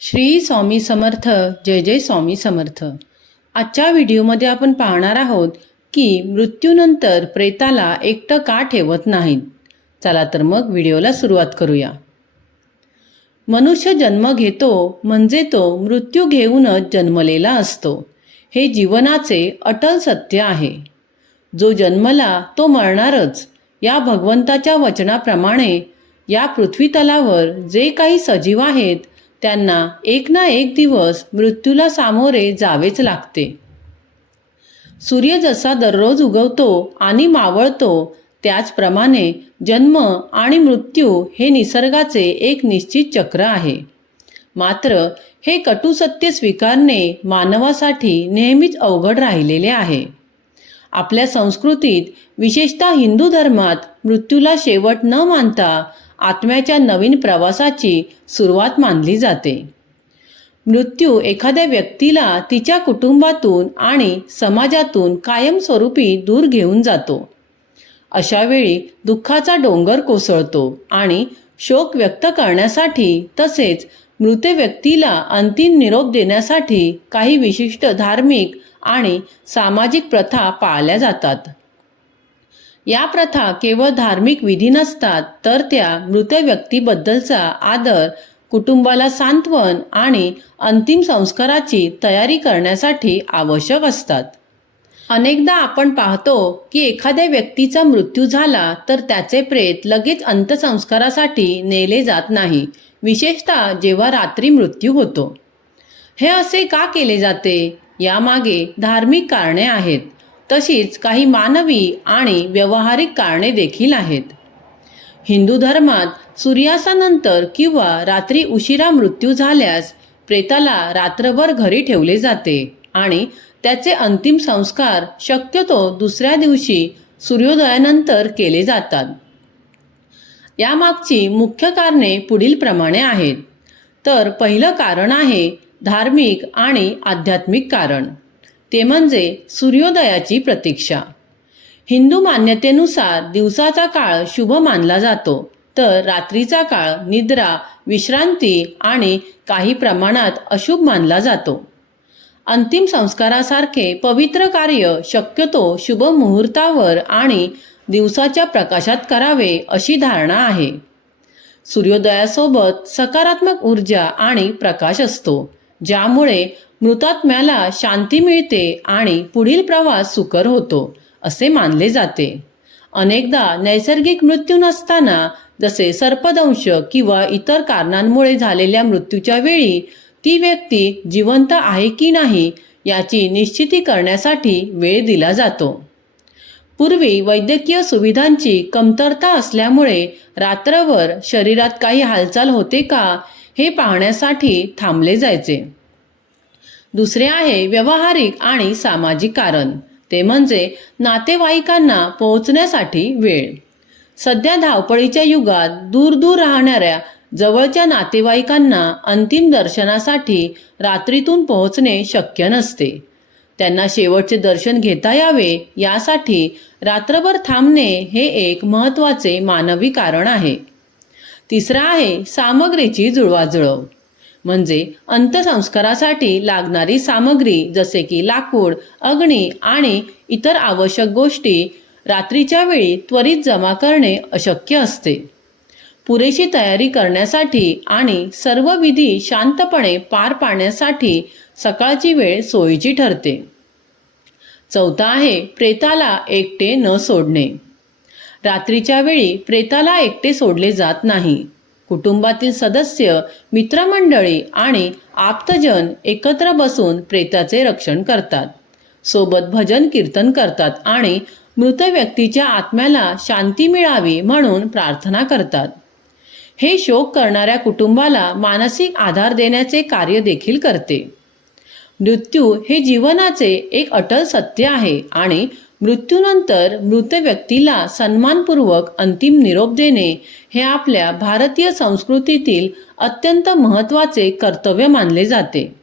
श्री स्वामी समर्थ जय जय स्वामी समर्थ. आजच्या व्हिडिओमध्ये आपण पाहणार आहोत की मृत्यूनंतर प्रेताला एकटं का ठेवत नाहीत? चला तर मग व्हिडिओला सुरुवात करूया. मनुष्य जन्म घेतो म्हणजे तो मृत्यू घेऊनच जन्मलेला असतो. हे जीवनाचे अटल सत्य आहे. जो जन्मला तो मरणारच. या भगवंताच्या वचनाप्रमाणे या पृथ्वीतलावर जे काही सजीव आहेत त्यांना एक ना एक दिवस मृत्यूला सामोरे जावेच लागते. सूर्य जसा दररोज उगवतो आणि मावळतो त्याचप्रमाणे जन्म आणि मृत्यू हे निसर्गाचे एक निश्चित चक्र आहे. मात्र हे कटू सत्य स्वीकारणे मानवासाठी नेहमीच अवघड राहिलेले आहे. आपल्या संस्कृतीत विशेषतः हिंदू धर्मात मृत्यूला शेवट न मानता आत्म्याच्या नवीन प्रवासाची सुरुवात मानली जाते. मृत्यू एखाद्या व्यक्तीला तिच्या कुटुंबातून आणि समाजातून कायमस्वरूपी दूर घेऊन जातो. अशावेळी दुःखाचा डोंगर कोसळतो आणि शोक व्यक्त करण्यासाठी तसेच मृत व्यक्तीला अंतिम निरोप देण्यासाठी काही विशिष्ट धार्मिक आणि सामाजिक प्रथा पाळल्या जातात. या प्रथा केवळ धार्मिक विधी नसतात तर त्या मृत व्यक्तीबद्दलचा आदर कुटुंबाला सांत्वन आणि अंतिम संस्काराची तयारी करण्यासाठी आवश्यक असतात. अनेकदा आपण पाहतो की एखाद्या व्यक्तीचा मृत्यू झाला तर त्याचे प्रेत लगेच अंत्यसंस्कारासाठी नेले जात नाही विशेषतः जेव्हा रात्री मृत्यू होतो. हे असे का केले जाते? यामागे धार्मिक कारणे आहेत. तशीच काही मानवी आणि व्यवहारिक कारणे देखील आहेत. हिंदू धर्मात सूर्यास्तानंतर किंवा रात्री उशिरा मृत्यू झाल्यास प्रेताला रात्रभर घरी ठेवले जाते आणि त्याचे अंतिम संस्कार शक्यतो दुसऱ्या दिवशी सूर्योदयानंतर केले जातात. यामागची मुख्य कारणे पुढील प्रमाणे आहेत. तर पहिलं कारण आहे धार्मिक आणि आध्यात्मिक कारण. ते म्हणजे सूर्योदयाची प्रतीक्षा. हिंदू मान्यतेनुसार दिवसाचा काळ शुभ मानला जातो. तर रात्रीचा काळ निद्रा विश्रांती आणि काही प्रमाणात अशुभ मानला जातो. अंतिम संस्कारासारखे पवित्र कार्य शक्यतो शुभ मुहूर्तावर आणि दिवसाच्या प्रकाशात करावे अशी धारणा आहे. सूर्योदयासोबत सकारात्मक ऊर्जा आणि प्रकाश असतो ज्यामुळे मृतात्म्याला शांती मिळते आणि पुढील प्रवास सुकर होतो असे मानले जाते. अनेकदा नैसर्गिक मृत्यू नसताना जसे सर्पदंश किंवा इतर कारणांमुळे झालेल्या मृत्यूच्या वेळी ती व्यक्ती जिवंत आहे की नाही याची निश्चिती करण्यासाठी वेळ दिला जातो. पूर्वी वैद्यकीय सुविधांची कमतरता असल्यामुळे रात्रभर शरीरात काही हालचाल होते का हे पाहण्यासाठी थांबले जायचे. दुसरे आहे व्यवहारिक आणि सामाजिक कारण. ते म्हणजे नातेवाईकांना पोहोचण्यासाठी वेळ. सध्या धावपळीच्या युगात दूर दूर राहणाऱ्या जवळच्या नातेवाईकांना अंतिम दर्शनासाठी रात्रीतून पोहोचणे शक्य नसते. त्यांना शेवटचे दर्शन घेता यावे यासाठी रात्रभर थांबणे हे एक महत्त्वाचे मानवी कारण आहे. तिसरा आहे सामग्रीची जुळवाजुळव. म्हणजे अंत्यसंस्कारासाठी लागणारी सामग्री जसे की लाकूड अग्नी आणि इतर आवश्यक गोष्टी रात्रीच्या वेळी त्वरित जमा करणे अशक्य असते. पुरेशी तयारी करण्यासाठी आणि सर्व विधी शांतपणे पार पाडण्यासाठी सकाळची वेळ सोयीची ठरते. चौथा आहे प्रेताला एकटे न सोडणे. रात्रीच्या वेळी प्रेताला एकटे सोडले जात नाही. कुटुंबातील सदस्य मित्रमंडळी आणि आप्तजन एकत्र बसून प्रेताचे रक्षण करतात. सोबत भजन कीर्तन करतात आणि मृत व्यक्तीच्या आत्म्याला शांती मिळावी म्हणून प्रार्थना करतात. हे शोक करणाऱ्या कुटुंबाला मानसिक आधार देण्याचे कार्य देखील करते. मृत्यू हे जीवनाचे एक अटल सत्य आहे आणि मृत्यूनंतर मृत व्यक्तीला सन्मानपूर्वक अंतिम निरोप देणे हे आपल्या भारतीय संस्कृतीतील अत्यंत महत्त्वाचे कर्तव्य मानले जाते.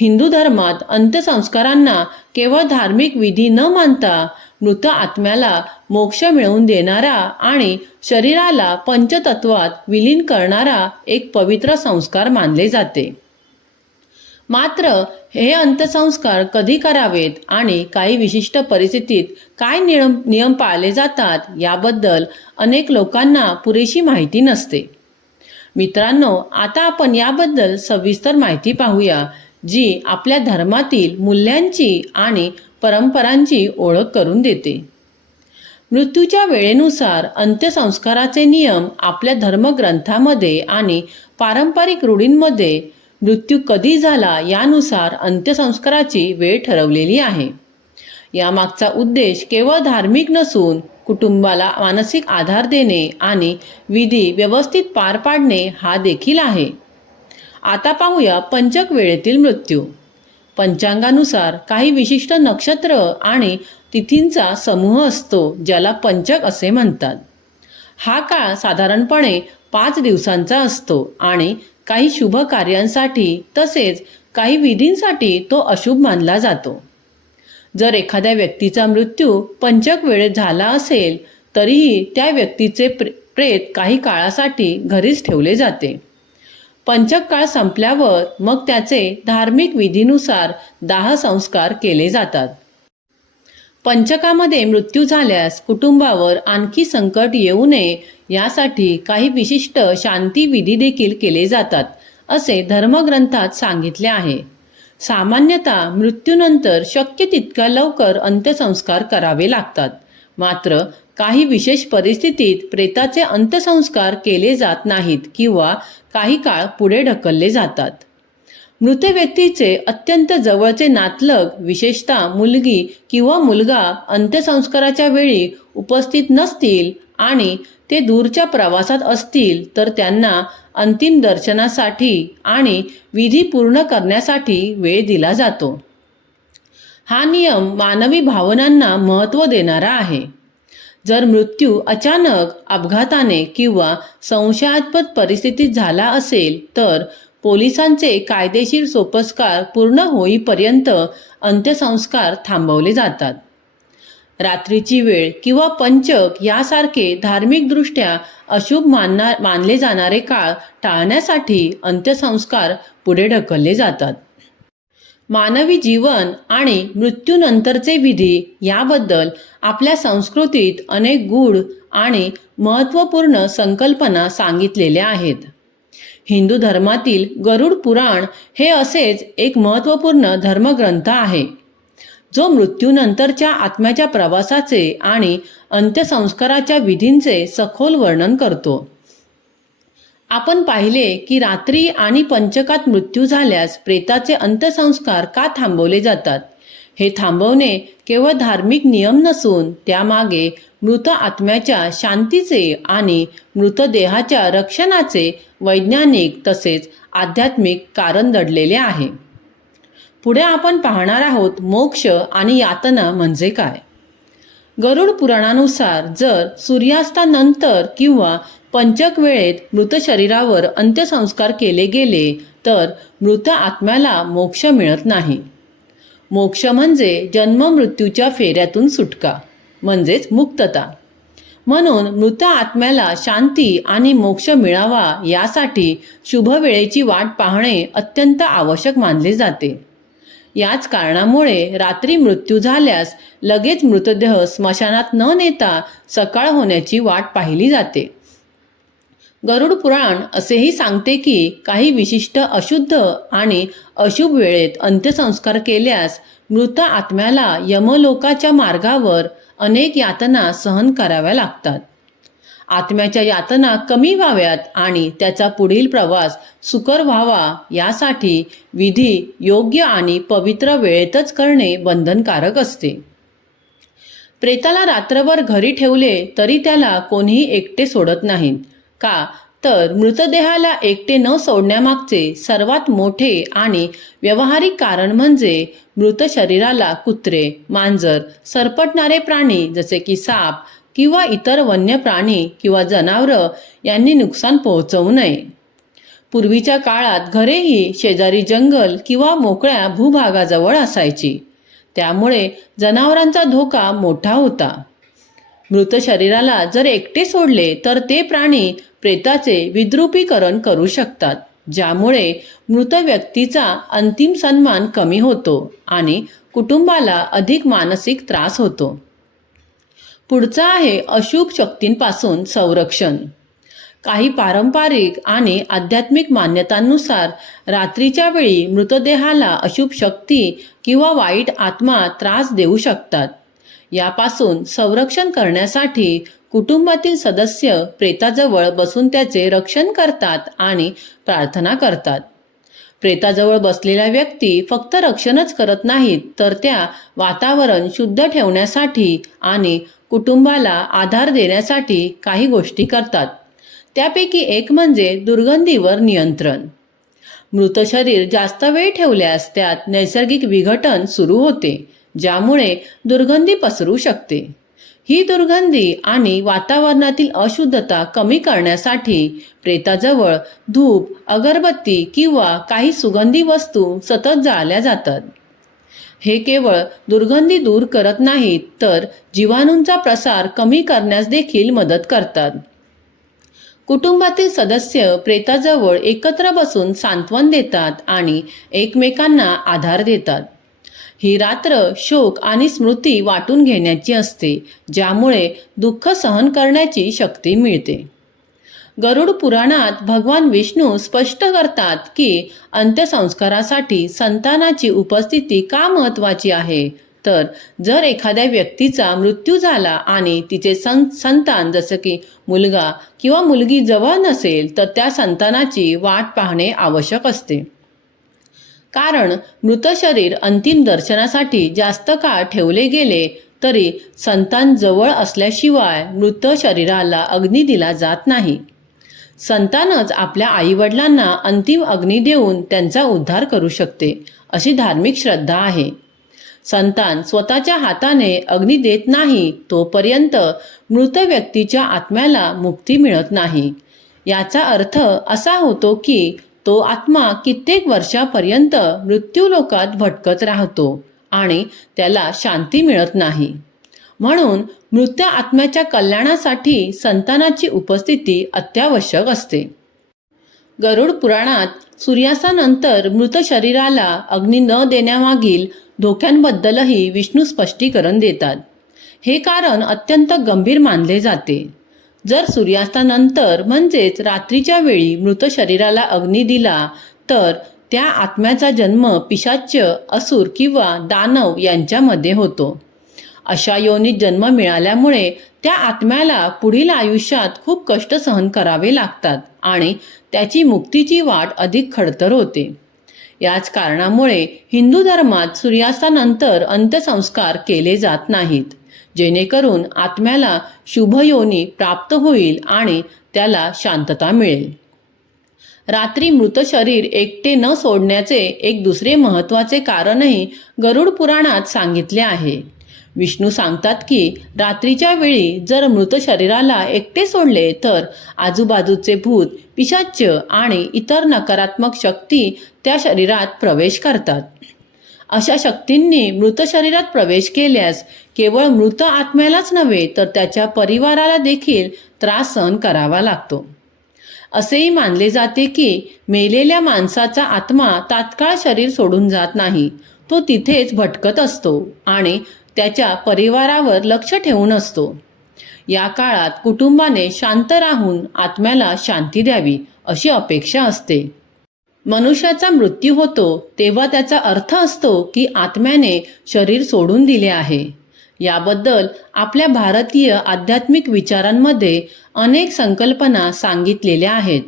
हिंदू धर्मात अंत्यसंस्कारांना केवळ धार्मिक विधी न मानता मृत आत्म्याला मोक्ष मिळवून देणारा आणि शरीराला पंचतत्वात विलीन करणारा एक पवित्र संस्कार मानले जाते. मात्र हे अंत्यसंस्कार कधी करावेत आणि काही विशिष्ट परिस्थितीत काय नियम नियम पाळले जातात याबद्दल अनेक लोकांना पुरेशी माहिती नसते. मित्रांनो आता आपण याबद्दल सविस्तर माहिती पाहूया जी आपल्या धर्मातील मूल्यांची आणि परंपरांची ओळख करून देते. मृत्यूच्या वेळेनुसार अंत्यसंस्काराचे नियम आपल्या धर्मग्रंथामध्ये आणि पारंपरिक रूढींमध्ये मृत्यू कधी झाला यानुसार अंत्यसंस्काराची वेळ ठरवलेली आहे. यामागचा उद्देश केवळ धार्मिक नसून कुटुंबाला मानसिक आधार देणे आणि विधी व्यवस्थित पार पाडणे हा देखील आहे. आता पाहूया पंचक वेळेतील मृत्यू. पंचांगानुसार काही विशिष्ट नक्षत्र आणि तिथींचा समूह असतो ज्याला पंचक असे म्हणतात. हा काळ साधारणपणे पाच दिवसांचा असतो आणि काही शुभ कार्यांसाठी तसेच काही विधींसाठी तो अशुभ मानला जातो. जर एखाद्या व्यक्तीचा मृत्यू पंचक वेळेत झाला असेल तरीही त्या व्यक्तीचे प्रे प्रेत काही काळासाठी घरीच ठेवले जाते. पंचक काळ संपल्यावर मग त्याचे धार्मिक विधीनुसार दाह संस्कार केले जातात. पंचकामध्ये मृत्यू झाल्यास कुटुंबावर आणखी संकट येऊ नये यासाठी काही विशिष्ट शांती विधी देखील केले जातात असे धर्मग्रंथात सांगितले आहे. सामान्यतः मृत्यूनंतर शक्य तितक्या लवकर अंत्यसंस्कार करावे लागतात. मात्र काही विशेष परिस्थितीत प्रेताचे अंत्यसंस्कार केले जात नाहीत किंवा काही काळ पुढे ढकलले जातात. मृत व्यक्तीचे अत्यंत जवळचे नातलग विशेषतः मुलगी किंवा मुलगा अंत्यसंस्काराच्या वेळी उपस्थित नसतील आणि ते दूरच्या प्रवासात असतील तर त्यांना अंतिम दर्शनासाठी आणि विधी पूर्ण करण्यासाठी वेळ दिला जातो. हा नियम मानवी भावनांना महत्त्व देणारा आहे. जर मृत्यू अचानक अपघाताने किंवा संशयास्पद परिस्थितीत झाला असेल तर पोलिसांचे कायदेशीर सोपस्कार पूर्ण होईपर्यंत अंत्यसंस्कार थांबवले जातात. रात्रीची वेळ किंवा पंचक यासारखे धार्मिकदृष्ट्या अशुभ मानना मानले जाणारे काळ टाळण्यासाठी अंत्यसंस्कार पुढे ढकलले जातात. मानवी जीवन आणि मृत्यूनंतरचे विधी याबद्दल आपल्या संस्कृतीत अनेक गूढ आणि महत्त्वपूर्ण संकल्पना सांगितलेल्या आहेत. हिंदू धर्मातील गरुड पुराण हे असेच एक महत्त्वपूर्ण धर्मग्रंथ आहे. जो मृत्यूनंतरच्या आत्म्याच्या प्रवासाचे आणि अंत्यसंस्काराच्या विधींचे सखोल वर्णन करतो. आपण पाहिले की रात्री आणि पंचकात मृत्यू झाल्यास प्रेताचे अंत्यसंस्कार का थांबवले जातात? हे थांबवणे केवळ धार्मिक नियम नसून त्यामागे मृत आत्म्याच्या शांतीचे आणि मृतदेहाच्या रक्षणाचे वैज्ञानिक तसेच आध्यात्मिक कारण दडलेले आहे. पुढे आपण पाहणार आहोत मोक्ष आणि यातना म्हणजे काय? गरुड पुराणानुसार जर सूर्यास्तानंतर किंवा पंचक वेळेत मृत शरीरावर अंत्यसंस्कार केले गेले तर मृत आत्म्याला मोक्ष मिळत नाही. मोक्ष म्हणजे जन्म मृत्यूच्या फेऱ्यातून सुटका म्हणजेच मुक्तता. म्हणून मृत आत्म्याला शांती आणि मोक्ष मिळावा यासाठी शुभ वेळेची वाट पाहणे अत्यंत आवश्यक मानले जाते. याच कारणामुळे रात्री मृत्यू झाल्यास लगेच मृतदेह स्मशानात न नेता सकाळ होण्याची वाट पाहिली जाते. गरुड पुराण असेही सांगते की काही विशिष्ट अशुद्ध आणि अशुभ वेळेत अंत्यसंस्कार केल्यास मृत आत्म्याला यमलोकाच्या मार्गावर अनेक यातना सहन कराव्या लागतात. आत्म्याच्या यातना कमी व्हाव्यात आणि त्याचा पुढील प्रवास सुकर व्हावा यासाठी विधी योग्य आणि पवित्र वेळेतच करणे बंधनकारक असते. प्रेताला रात्रभर घरी ठेवले तरी त्याला कोणीही एकटे सोडत नाहीत का? तर मृतदेहाला एकटे न सोडण्यामागचे सर्वात मोठे आणि व्यावहारिक कारण म्हणजे मृत शरीराला कुत्रे मांजर सरपटणारे प्राणी जसे की साप किंवा इतर वन्य प्राणी किंवा जनावरं यांनी नुकसान पोहोचवू नये. पूर्वीच्या काळात घरेही शेजारी जंगल किंवा मोकळ्या भूभागाजवळ असायची. त्यामुळे जनावरांचा धोका मोठा होता. मृत शरीराला जर एकटे सोडले तर ते प्राणी प्रेताचे विद्रुपीकरण करू शकतात ज्यामुळे मृत व्यक्तीचा अंतिम सन्मान कमी होतो आणि कुटुंबाला अधिक मानसिक त्रास होतो. पुढचा आहे अशुभ शक्तींपासून संरक्षण. काही पारंपरिक आणि आध्यात्मिक मान्यतांनुसार रात्रीच्या वेळी मृतदेहाला अशुभ शक्ती किंवा वाईट आत्मा त्रास देऊ शकतात. यापासून संरक्षण करण्यासाठी कुटुंबातील सदस्य प्रेताजवळ बसून त्याचे रक्षण करतात आणि प्रार्थना करतात. प्रेताजवळ बसलेल्या व्यक्ती फक्त रक्षणच करत नाहीत तर त्या वातावरण शुद्ध ठेवण्यासाठी आणि कुटुंबाला आधार देण्यासाठी काही गोष्टी करतात. त्यापैकी एक म्हणजे दुर्गंधीवर नियंत्रण. मृत शरीर जास्त वेळ ठेवल्यास त्यात नैसर्गिक विघटन सुरू होते. ज्यामुळे दुर्गंधी पसरू शकते. ही दुर्गंधी आणि वातावरणातील अशुद्धता कमी करण्यासाठी प्रेताजवळ धूप अगरबत्ती किंवा काही सुगंधी वस्तू सतत जाळल्या जातात. हे केवळ दुर्गंधी दूर करत नाहीत तर जीवाणूंचा प्रसार कमी करण्यास देखील मदत करतात. कुटुंबातील सदस्य प्रेताजवळ एकत्र बसून सांत्वन देतात आणि एकमेकांना आधार देतात. ही रात्र शोक आणि स्मृती वाटून घेण्याची असते ज्यामुळे दुःख सहन करण्याची शक्ती मिळते. गरुड पुराणात भगवान विष्णू स्पष्ट करतात की अंत्यसंस्कारासाठी संतानाची उपस्थिती का महत्त्वाची आहे? तर जर एखाद्या व्यक्तीचा मृत्यू झाला आणि तिचे सं संतान जसं की मुलगा किंवा मुलगी जवळ नसेल तर त्या संतानाची वाट पाहणे आवश्यक असते. कारण मृत शरीर अंतिम दर्शनासाठी जास्त काळ ठेवले गेले तरी संतान जवळ असल्याशिवाय मृत शरीराला अग्नी दिला जात नाही. संतानच आपल्या आईवडिलांना अंतिम अग्नी देऊन त्यांचा उद्धार करू शकते अशी धार्मिक श्रद्धा आहे. संतान स्वतःच्या हाताने अग्नी देत नाही तोपर्यंत मृत व्यक्तीच्या आत्म्याला मुक्ती मिळत नाही. याचा अर्थ असा होतो की तो आत्मा कित्येक वर्षापर्यंत मृत्यूलोकात भटकत राहतो आणि त्याला शांती मिळत नाही. म्हणून मृत्य आत्म्याच्या कल्याणासाठी संतानाची उपस्थिती अत्यावश्यक असते. गरुड पुराणात सूर्यासानंतर मृत शरीराला अग्नी न देण्यामागील धोक्यांबद्दलही विष्णू स्पष्टीकरण देतात. हे कारण अत्यंत गंभीर मानले जाते. जर सूर्यास्तानंतर म्हणजेच रात्रीच्या वेळी मृत शरीराला अग्नी दिला तर त्या आत्म्याचा जन्म पिशाच्य असुर किंवा दानव यांच्यामध्ये होतो. अशा योनीत जन्म मिळाल्यामुळे त्या आत्म्याला पुढील आयुष्यात खूप कष्ट सहन करावे लागतात आणि त्याची मुक्तीची वाट अधिक खडतर होते. याच कारणामुळे हिंदू धर्मात सूर्यास्तानंतर अंत्यसंस्कार केले जात नाहीत. जेणेकरून आत्म्याला शुभयोनी प्राप्त होईल आणि त्याला शांतता मिळेल. रात्री मृत शरीर एकटे न सोडण्याचे एक दुसरे महत्त्वाचे कारणही गरुड पुराणात सांगितले आहे. विष्णू सांगतात की रात्रीच्या वेळी जर मृत शरीराला एकटे सोडले तर आजूबाजूचे भूत पिशाच्य आणि इतर नकारात्मक शक्ती त्या शरीरात प्रवेश करतात. अशा शक्तींनी मृत शरीरात प्रवेश केल्यास केवळ मृत आत्म्यालाच नव्हे तर त्याच्या परिवाराला देखील त्रास सहन करावा लागतो. असेही मानले जाते की मेलेल्या माणसाचा आत्मा तात्काळ शरीर सोडून जात नाही तो तिथेच भटकत असतो आणि त्याच्या परिवारावर लक्ष ठेवून असतो. या काळात कुटुंबाने शांत राहून आत्म्याला शांती द्यावी अशी अपेक्षा असते. मनुष्याचा मृत्यू होतो तेव्हा त्याचा अर्थ असतो की आत्म्याने शरीर सोडून दिले आहे. याबद्दल आपल्या भारतीय आध्यात्मिक विचारांमध्ये अनेक संकल्पना सांगितलेल्या आहेत.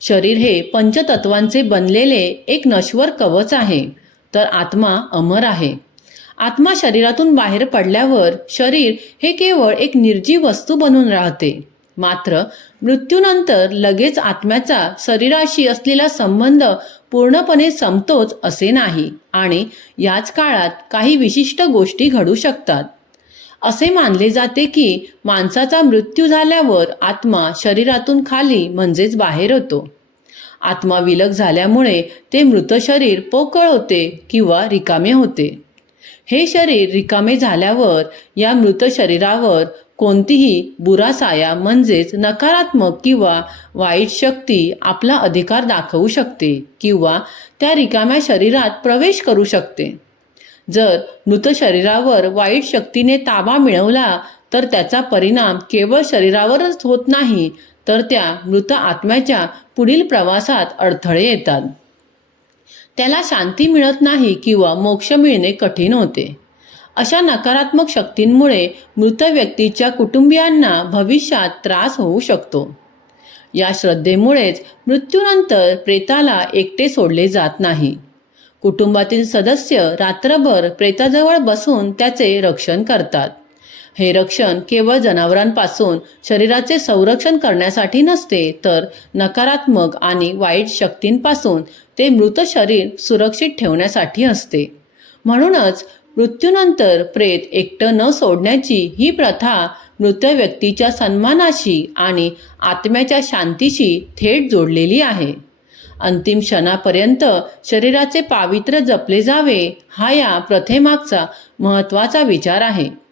शरीर हे पंचतत्वांचे बनलेले एक नश्वर कवच आहे तर आत्मा अमर आहे. आत्मा शरीरातून बाहेर पडल्यावर शरीर हे केवळ एक निर्जीव वस्तू बनून राहते. मात्र मृत्यूनंतर लगेच आत्म्याचा शरीराशी असलेला संबंध पूर्णपणे संपतोच असे नाही आणि याच काळात काही विशिष्ट गोष्टी घडू शकतात. असे मानले जाते की माणसाचा मृत्यू झाल्यावर आत्मा शरीरातून खाली म्हणजेच बाहेर होतो आत्मा विलग झाल्यामुळे ते मृत शरीर पोकळ होते किंवा रिकामे होते. हे शरीर रिकामे झाल्यावर या मृत शरीरावर कोणतीही बुरा साया म्हणजेच नकारात्मक किंवा वाईट शक्ती आपला अधिकार दाखवू शकते किंवा त्या रिकाम्या शरीरात प्रवेश करू शकते. जर मृत शरीरावर वाईट शक्तीने ताबा मिळवला तर त्याचा परिणाम केवळ शरीरावरच होत नाही तर त्या मृत आत्म्याच्या पुढील प्रवासात अडथळे येतात. त्याला शांती मिळत नाही किंवा मोक्ष मिळणे कठीण होते. अशा नकारात्मक शक्तींमुळे मृत व्यक्तीच्या कुटुंबियांना भविष्यात त्रास होऊ शकतो. या श्रद्धेमुळेच मृत्यूनंतर प्रेताला एकटे सोडले जात नाही. कुटुंबातील सदस्य रात्रभर प्रेताजवळ बसून त्याचे रक्षण करतात. हे रक्षण केवळ जनावरांपासून शरीराचे संरक्षण करण्यासाठी नसते तर नकारात्मक आणि वाईट शक्तींपासून ते मृत शरीर सुरक्षित ठेवण्यासाठी असते. म्हणूनच मृत्यूनंतर प्रेत एकटं न सोडण्याची ही प्रथा मृत व्यक्तीच्या सन्मानाशी आणि आत्म्याच्या शांतीशी थेट जोडलेली आहे. अंतिम क्षणापर्यंत शरीराचे पावित्र्य जपले जावे हा या प्रथेमागचा महत्त्वाचा विचार आहे.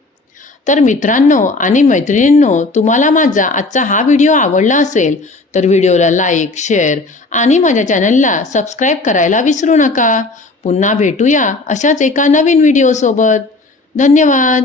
तर मित्रांनो आणि मैत्रिणींनो तुम्हाला माझा आजचा हा व्हिडिओ आवडला असेल तर व्हिडिओला लाईक शेअर आणि माझ्या चॅनलला सबस्क्राईब करायला विसरू नका. पुन्हा भेटूया अशाच एका नवीन व्हिडिओसोबत धन्यवाद!